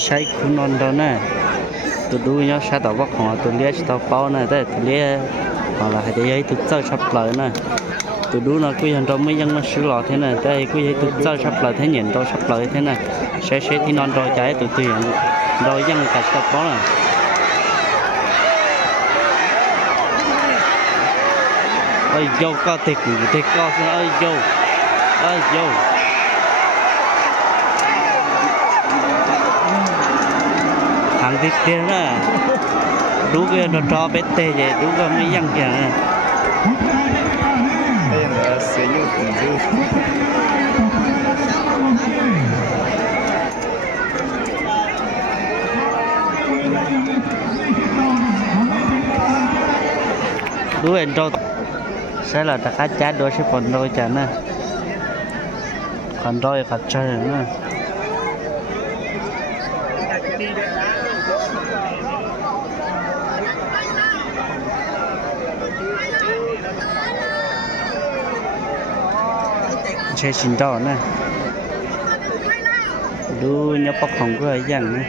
ใช้คุณนอนดอนน่ะตัวดูเนาะใช้ตัวว่าของตัวเลี้ยตัวเป้าน่ะแต่ตัวเลี้ยhoặc là hay đểตัวเจ้าชับเลยน่ะตัวดูน่ะกูยังไม่ยังมาซื้อหรอกthếน่ะแต่กูยังตัวเจ้าชับเลยthế nhậnตัวชับเลยthếน่ะใช้ที่นอนรอใจตัวตัวอย่างรอยังกัดตัวเป้าน่ะเอ้ยโยก็เตะกูเตะก็ซะเอ้ยโยhàng tiết kia đó đủ cái nó cho bé tê vậy đủ cái mấy dân kìa đây là sẽ như tình dư đủ anh cho sẽ là tất cả trái đôi sẽ còn đôi chả nè còn đôi phải chơi nữa chơi xin đỏ nè đu nhóc bọc hồng của ấy chẳng nè